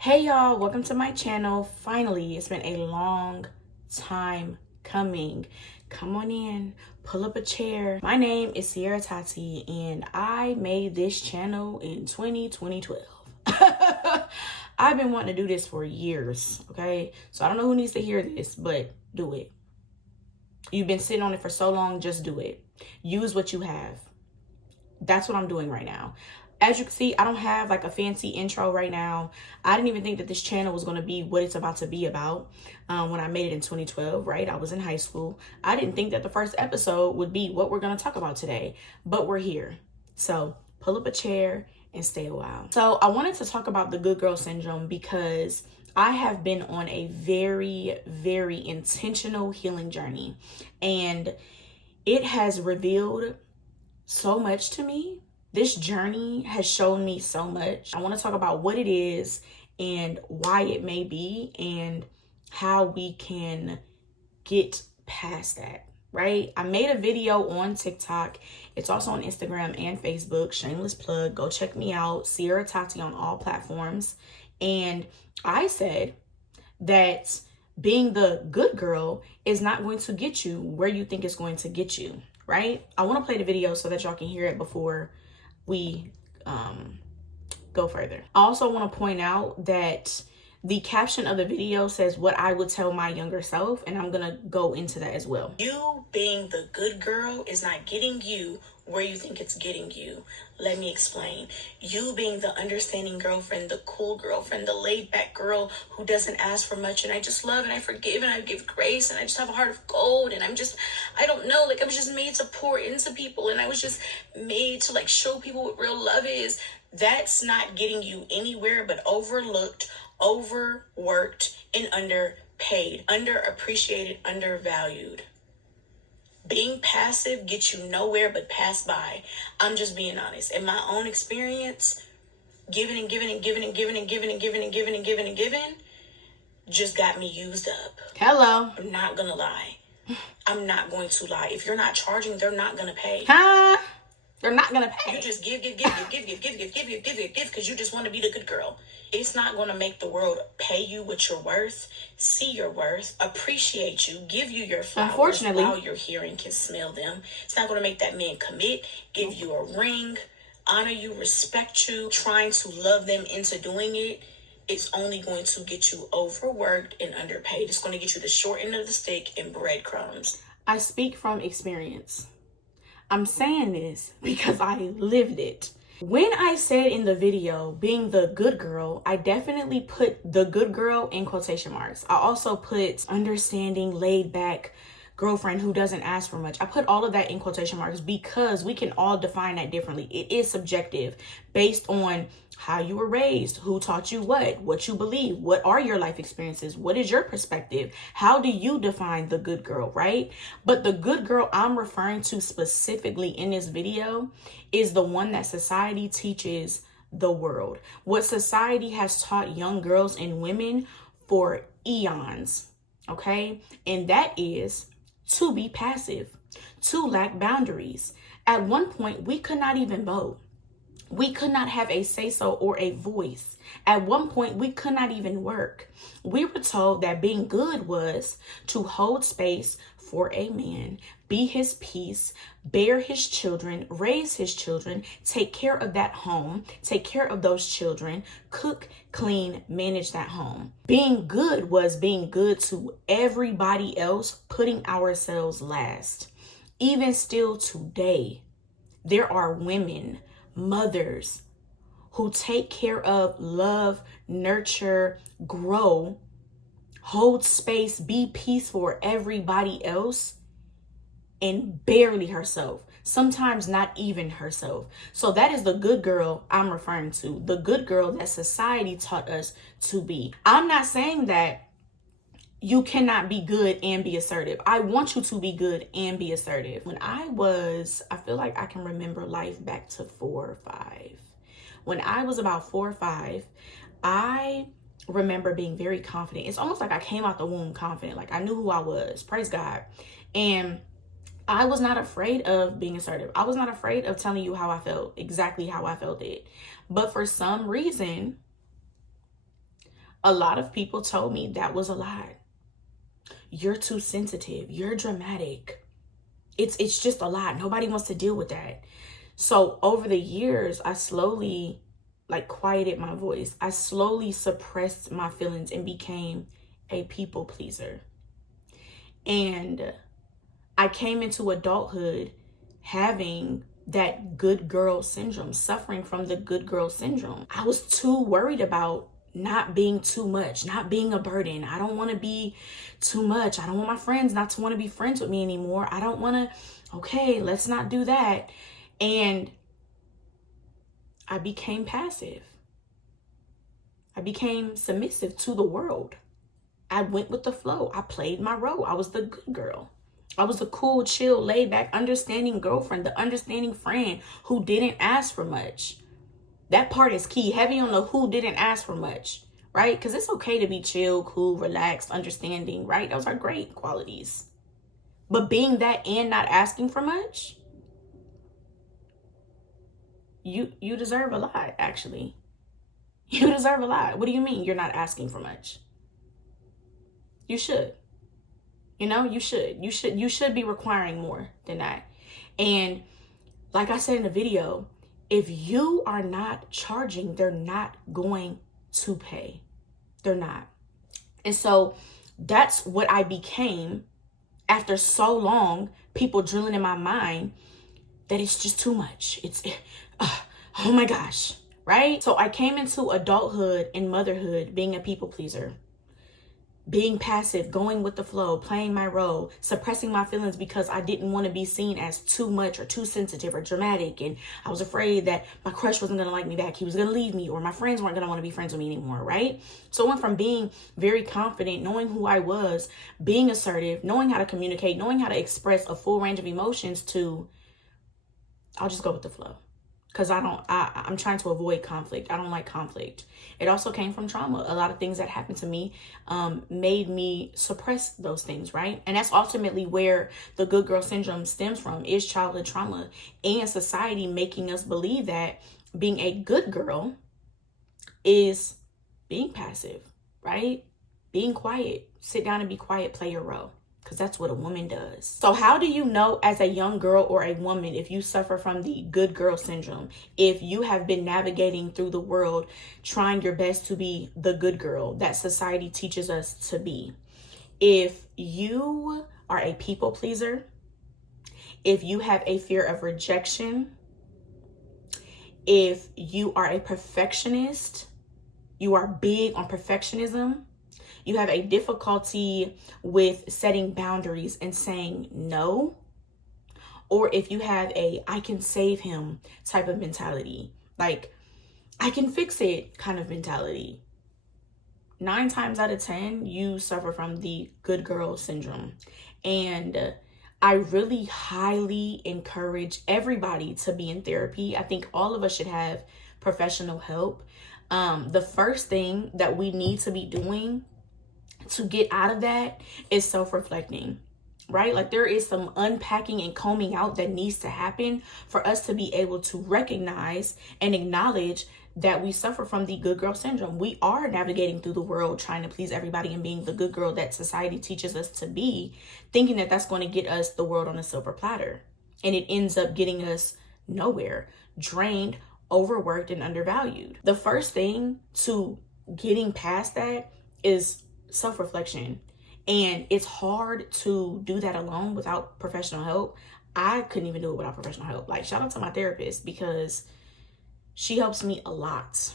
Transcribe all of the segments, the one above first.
Hey y'all, welcome to my channel. Finally, it's been a long time coming. Come on in, pull up a chair. My name is Sierra Tati and I made this channel in 2012. I've been wanting to do this for years, okay? So I don't know who needs to hear this, but do it. You've been sitting on it for so long, just do it. Use what you have. That's what I'm doing right now. As you can see, I don't have like a fancy intro right now. I didn't even think that this channel was going to be what it's about to be about when I made it in 2012, right? I was in high school. I didn't think that the first episode would be what we're going to talk about today, but we're here. So pull up a chair and stay a while. So I wanted to talk about the good girl syndrome because I have been on a very, very intentional healing journey, and it has revealed so much to me. This journey has shown me so much. I want to talk about what it is and why it may be and how we can get past that, right? I made a video on TikTok. It's also on Instagram and Facebook. Shameless plug. Go check me out. Sierra Tati on all platforms. And I said that being the good girl is not going to get you where you think it's going to get you, right? I want to play the video so that y'all can hear it before we go further. I also want to point out that the caption of the video says what I would tell my younger self, and I'm gonna go into that as well. You being the good girl is not getting you where you think it's getting you. Let me explain. You being the understanding girlfriend, the cool girlfriend, the laid back girl who doesn't ask for much, and I just love and I forgive and I give grace and I just have a heart of gold, and I don't know, like I was just made to pour into people, and I was just made to like show people what real love is. That's not getting you anywhere but overlooked, overworked, and underpaid, underappreciated, undervalued. Being passive gets you nowhere but pass by. I'm just being honest. In my own experience, giving and giving and giving and giving and giving and giving and giving and giving and giving just got me used up. Hello. I'm not gonna lie. I'm not going to lie. If you're not charging, they're not gonna pay. Huh? They're not gonna pay. You just give because you just want to be the good girl. It's not going to make the world pay you what you're worth, see your worth, appreciate you, give you your flowers. Unfortunately, while you're here and can smell them. It's not going to make that man commit, give you a ring, honor you, respect you, trying to love them into doing it. It's only going to get you overworked and underpaid. It's going to get you the short end of the stick and breadcrumbs. I speak from experience. I'm saying this because I lived it. When I said in the video, being the good girl, I definitely put the good girl in quotation marks. I also put understanding, laid back girlfriend who doesn't ask for much. I put all of that in quotation marks because we can all define that differently. It is subjective based on how you were raised, who taught you what you believe, what are your life experiences, what is your perspective, how do you define the good girl, right? But the good girl I'm referring to specifically in this video is the one that society teaches the world. What society has taught young girls and women for eons, okay? And that is to be passive, to lack boundaries. At one point, we could not even vote. We could not have a say-so or a voice. At one point, we could not even work. We were told that being good was to hold space for a man, be his peace, bear his children, raise his children, take care of that home, take care of those children, cook, clean, manage that home. Being good was being good to everybody else, putting ourselves last. Even still today, there are women, mothers who take care of, love, nurture, grow, hold space, be peace for everybody else, and barely herself. Sometimes not even herself. So that is the good girl I'm referring to. The good girl that society taught us to be. I'm not saying that you cannot be good and be assertive. I want you to be good and be assertive. When I feel like I can remember life back to 4 or 5. When I was about 4 or 5, I remember being very confident. It's almost like I came out the womb confident. Like I knew who I was. Praise God. And I was not afraid of being assertive. I was not afraid of telling you how I felt, exactly how I felt it. But for some reason, A lot of people told me that was a lie. You're too sensitive. You're dramatic. It's just a lot. Nobody wants to deal with that. So over the years, I slowly quieted my voice. I slowly suppressed my feelings and became a people pleaser. And I came into adulthood having that good girl syndrome, suffering from the good girl syndrome. I was too worried about not being too much, not being a burden. I don't want to be too much. I don't want my friends not to want to be friends with me anymore. I don't want to, okay, let's not do that. And I became passive. I became submissive to the world. I went with the flow. I played my role. I was the good girl. I was the cool, chill, laid back, understanding girlfriend, the understanding friend who didn't ask for much. That part is key. Heavy on the who didn't ask for much, right? Because it's okay to be chill, cool, relaxed, understanding, right? Those are great qualities. But being that and not asking for much, you deserve a lot, actually. You deserve a lot. What do you mean you're not asking for much? You should. You should. You should be requiring more than that. And like I said in the video, if you are not charging, they're not going to pay. They're not. And so that's what I became after so long, people drilling in my mind that it's just too much. Oh my gosh, right? So I came into adulthood and motherhood being a people pleaser, being passive, going with the flow, playing my role, suppressing my feelings because I didn't want to be seen as too much or too sensitive or dramatic. And I was afraid that my crush wasn't going to like me back. He was going to leave me, or my friends weren't going to want to be friends with me anymore, right? So I went from being very confident, knowing who I was, being assertive, knowing how to communicate, knowing how to express a full range of emotions to, I'll just go with the flow. Because I'm trying to avoid conflict. I don't like conflict. It also came from trauma. A lot of things that happened to me made me suppress those things, right? And that's ultimately where the good girl syndrome stems from, is childhood trauma and society making us believe that being a good girl is being passive, right? Being quiet. Sit down and be quiet, play your role. Because that's what a woman does. So how do you know as a young girl or a woman if you suffer from the good girl syndrome? If you have been navigating through the world trying your best to be the good girl that society teaches us to be. If you are a people pleaser, if you have a fear of rejection, if you are a perfectionist, you are big on perfectionism, you have a difficulty with setting boundaries and saying no, or if you have a I can save him type of mentality, like I can fix it kind of mentality, 9 times out of 10, you suffer from the good girl syndrome. And I really highly encourage everybody to be in therapy. I think all of us should have professional help. The first thing that we need to be doing to get out of that is self-reflecting, right? Like there is some unpacking and combing out that needs to happen for us to be able to recognize and acknowledge that we suffer from the good girl syndrome. We are navigating through the world trying to please everybody and being the good girl that society teaches us to be, thinking that that's going to get us the world on a silver platter. And it ends up getting us nowhere, drained, overworked, and undervalued. The first thing to getting past that is self-reflection. And it's hard to do that alone without professional help. I couldn't even do it without professional help. Like, shout out to my therapist because she helps me a lot.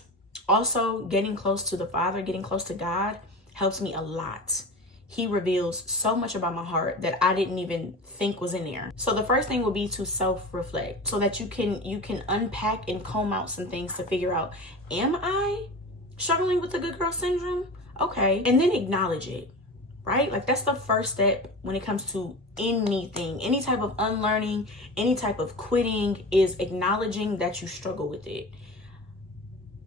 Also, getting close to the Father, getting close to God helps me a lot. He reveals so much about my heart that I didn't even think was in there. So the first thing would be to self-reflect so that you can unpack and comb out some things to figure out, am I struggling with the good girl syndrome? Okay. And then acknowledge it, right? Like that's the first step when it comes to anything, any type of unlearning, any type of quitting, is acknowledging that you struggle with it.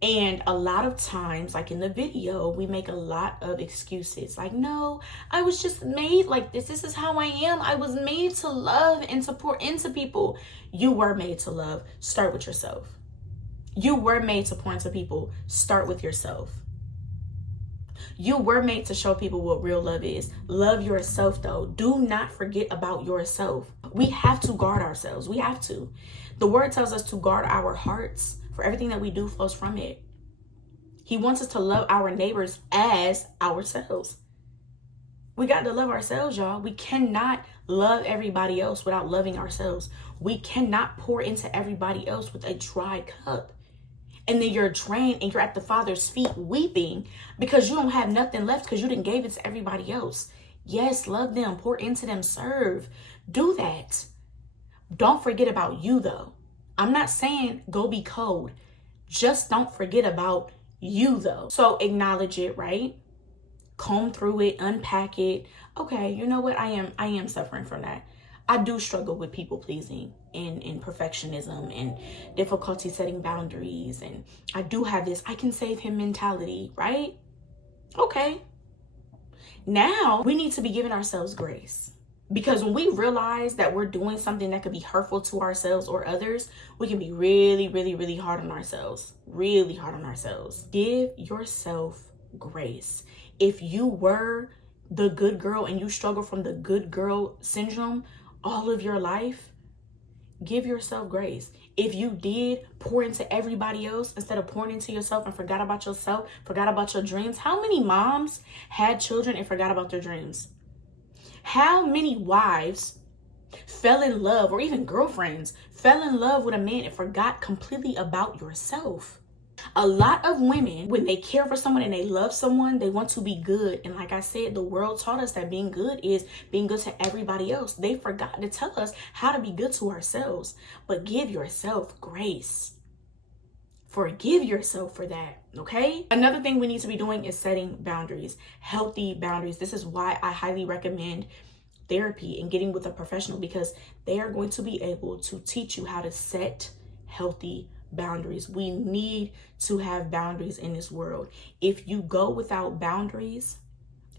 And a lot of times, like in the video, we make a lot of excuses. Like, no, I was just made like this. This is how I am. I was made to love and to pour into people. You were made to love. Start with yourself. You were made to pour into people. Start with yourself. You were made to show people what real love is. Love yourself though. Do not forget about yourself. We have to guard ourselves. We have to. The word tells us to guard our hearts, for everything that we do flows from it. He wants us to love our neighbors as ourselves. We got to love ourselves, y'all. We cannot love everybody else without loving ourselves. We cannot pour into everybody else with a dry cup. And then you're drained and you're at the Father's feet weeping because you don't have nothing left because you didn't give it to everybody else. Yes, love them, pour into them, serve. Do that. Don't forget about you though. I'm not saying go be cold. Just don't forget about you though. So acknowledge it, right? Comb through it, unpack it. Okay, you know what? I am suffering from that. I do struggle with people pleasing and perfectionism and difficulty setting boundaries. And I do have this I can save him mentality, right? Okay. Now we need to be giving ourselves grace. Because when we realize that we're doing something that could be hurtful to ourselves or others, we can be really, really, really hard on ourselves. Really hard on ourselves. Give yourself grace. If you were the good girl and you struggle from the good girl syndrome all of your life, give yourself grace. If you did pour into everybody else instead of pouring into yourself and forgot about yourself, forgot about your dreams, how many moms had children and forgot about their dreams? How many wives fell in love, or even girlfriends fell in love with a man and forgot completely about yourself? A lot of women, when they care for someone and they love someone, they want to be good. And like I said, the world taught us that being good is being good to everybody else. They forgot to tell us how to be good to ourselves. But give yourself grace. Forgive yourself for that, okay? Another thing we need to be doing is setting boundaries, healthy boundaries. This is why I highly recommend therapy and getting with a professional, because they are going to be able to teach you how to set healthy boundaries. We need to have boundaries in this world. If you go without boundaries,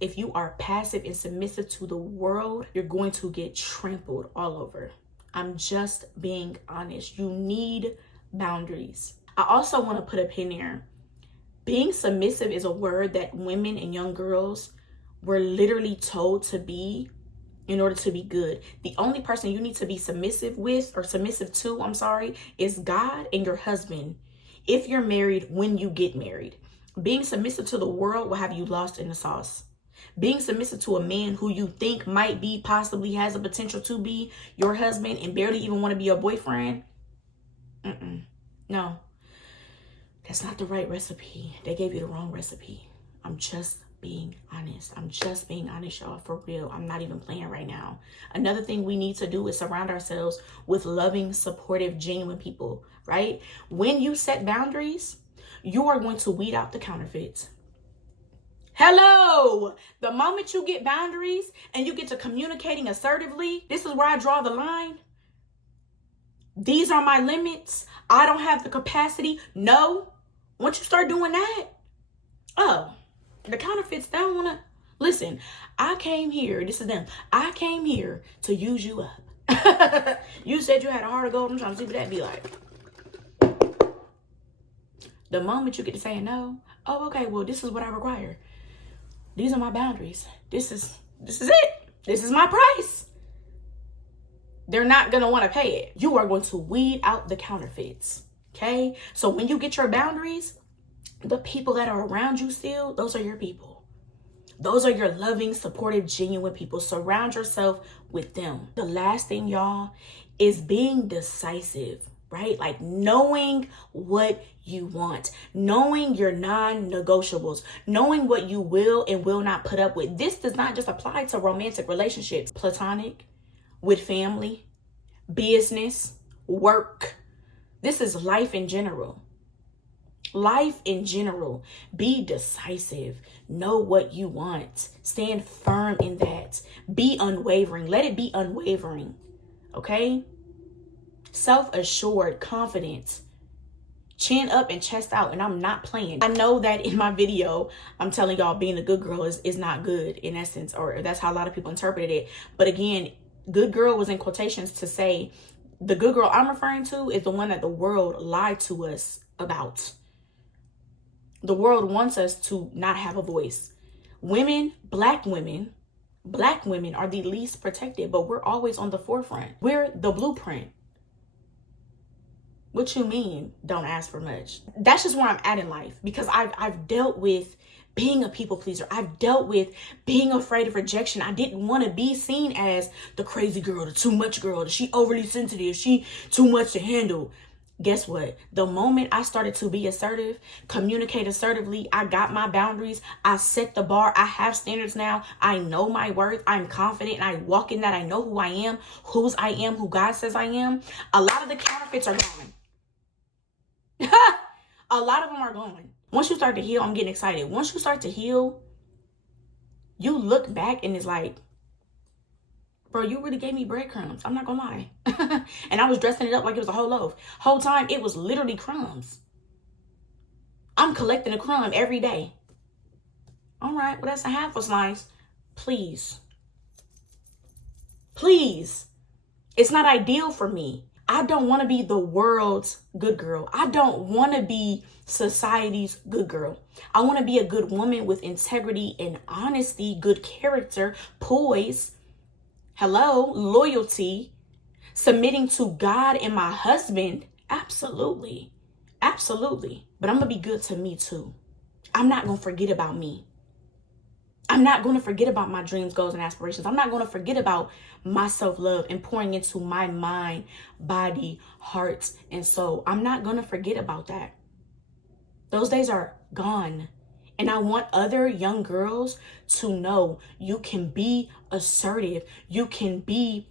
if you are passive and submissive to the world, you're going to get trampled all over. I'm just being honest. You need boundaries. I also want to put a pin there. Being submissive is a word that women and young girls were literally told to be in order to be good. The only person you need to be submissive with, or submissive to, is God and your husband. If you're married, when you get married. Being submissive to the world will have you lost in the sauce. Being submissive to a man who you think might be, possibly has a potential to be your husband and barely even want to be your boyfriend. No. That's not the right recipe. They gave you the wrong recipe. I'm just being honest. I'm just being honest, y'all, for real. I'm not even playing right now. Another thing we need to do is surround ourselves with loving, supportive, genuine people, right? When you set boundaries, you are going to weed out the counterfeits. Hello! The moment you get boundaries and you get to communicating assertively, this is where I draw the line. These are my limits. I don't have the capacity. No. Once you start doing that, the counterfeits, they don't want to. Listen, I came here. This is them. I came here to use you up. You said you had a heart of gold. I'm trying to see what that'd be like. The moment you get to saying no, oh, okay, well, this is what I require. These are my boundaries. This is it. This is my price. They're not going to want to pay it. You are going to weed out the counterfeits. Okay? So when you get your boundaries, the people that are around you still, those are your people. Those are your loving, supportive, genuine people. Surround yourself with them. The last thing, y'all, is being decisive, right? Like knowing what you want, knowing your non-negotiables, knowing what you will and will not put up with. This does not just apply to romantic relationships, platonic, with family, business, work. This is life in general. Life in general. Be decisive. Know what you want. Stand firm in that. Be unwavering. Let it be unwavering. Okay? Self-assured, confident. Chin up and chest out. And I'm not playing. I know that in my video, I'm telling y'all being a good girl is not good in essence, or that's how a lot of people interpreted it. But again, good girl was in quotations to say the good girl I'm referring to is the one that the world lied to us about. The world wants us to not have a voice. Women, black women are the least protected, but we're always on the forefront. We're the blueprint. What you mean, don't ask for much? That's just where I'm at in life, because I've dealt with being a people pleaser. I've dealt with being afraid of rejection. I didn't want to be seen as the crazy girl, the too much girl, the she overly sensitive, she too much to handle. Guess what? The moment I started to be assertive, communicate assertively, I got my boundaries, I set the bar, I have standards now, I know my worth, I'm confident, and I walk in that. I know who I am, whose I am, who God says I am. A lot of the counterfeits are gone. A lot of them are gone. Once you start to heal, I'm getting excited. Once you start to heal, you look back and it's like, bro, you really gave me breadcrumbs. I'm not gonna lie. And I was dressing it up like it was a whole loaf. Whole time, it was literally crumbs. I'm collecting a crumb every day. All right, well, that's a half a slice. Please. Please. It's not ideal for me. I don't want to be the world's good girl. I don't want to be society's good girl. I want to be a good woman with integrity and honesty, good character, poise, loyalty, submitting to God and my husband. Absolutely. Absolutely. But I'm going to be good to me too. I'm not going to forget about me. I'm not going to forget about my dreams, goals, and aspirations. I'm not going to forget about my self-love and pouring into my mind, body, heart, and soul. I'm not going to forget about that. Those days are gone. And I want other young girls to know you can be assertive. You can be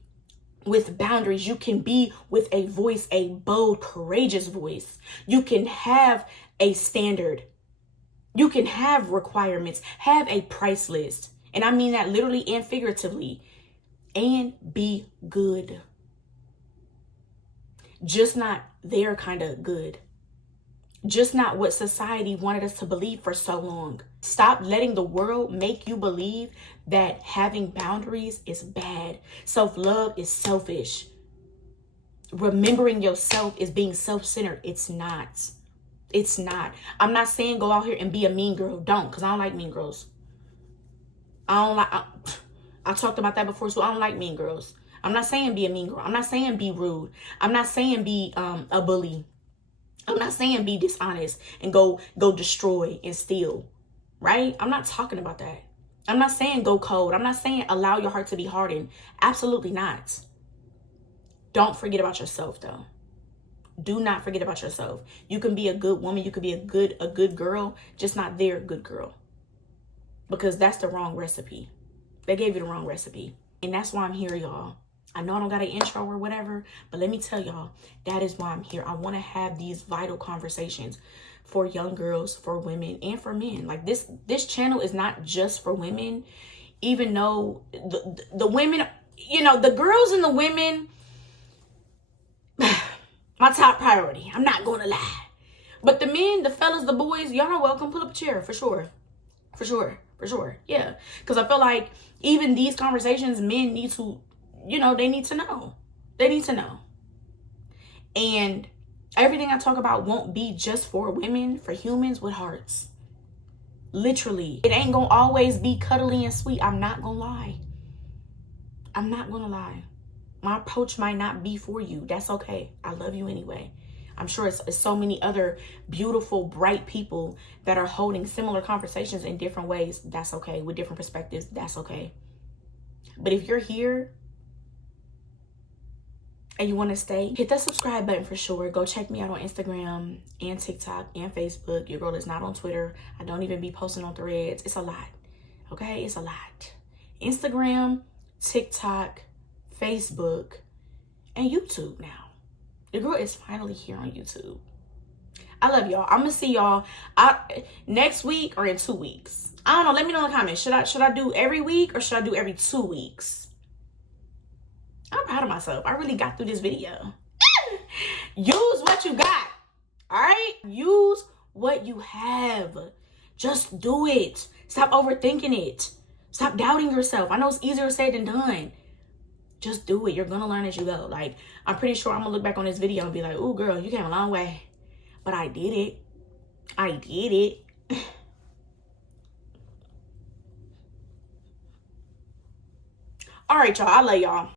with boundaries. You can be with a voice, a bold, courageous voice. You can have a standard. You can have requirements, have a price list. And I mean that literally and figuratively. And be good. Just not their kind of good. Just not what society wanted us to believe for so long. Stop letting the world make you believe that having boundaries is bad. Self-love is selfish. Remembering yourself is being self-centered. It's not. It's not. I'm not saying go out here and be a mean girl. Don't, because I don't like mean girls. I talked about that before, so I don't like mean girls. I'm not saying be a mean girl. I'm not saying be rude. I'm not saying be a bully. I'm not saying be dishonest and go destroy and steal, right? I'm not talking about that. I'm not saying go cold. I'm not saying allow your heart to be hardened. Absolutely not. Don't forget about yourself, though. Do not forget about yourself. You can be a good woman. You can be a good girl, just not their good girl. Because that's the wrong recipe. They gave you the wrong recipe. And that's why I'm here, y'all. I know I don't got an intro or whatever, but let me tell y'all, that is why I'm here. I want to have these vital conversations for young girls, for women, and for men. Like this channel is not just for women, even though the women, you know, the girls and the women, my top priority. I'm not going to lie. But the men, the fellas, the boys, y'all are welcome. Pull up a chair for sure. For sure. For sure. Yeah. Because I feel like even these conversations, men need to, you know, they need to know. They need to know. And everything I talk about won't be just for women, for humans with hearts. Literally. It ain't gonna always be cuddly and sweet. I'm not gonna lie. I'm not gonna lie. My approach might not be for you. That's okay. I love you anyway. I'm sure it's so many other beautiful, bright people that are holding similar conversations in different ways. That's okay. With different perspectives. That's okay. But if you're here and you want to stay, hit that subscribe button for sure. Go check me out on Instagram and TikTok and Facebook. Your girl is not on Twitter. I don't even be posting on Threads. It's a lot. Okay? It's a lot. Instagram, TikTok, Facebook, and YouTube now. Your girl is finally here on YouTube. I love y'all. I'm going to see y'all next week or in 2 weeks. I don't know. Let me know in the comments. Should I do every week or should I do every 2 weeks? I'm proud of myself. I really got through this video. Use what you got. All right? Use what you have. Just do it. Stop overthinking it. Stop doubting yourself. I know it's easier said than done. Just do it. You're going to learn as you go. Like, I'm pretty sure I'm going to look back on this video and be like, ooh, girl, you came a long way. But I did it. I did it. All right, y'all. I love y'all.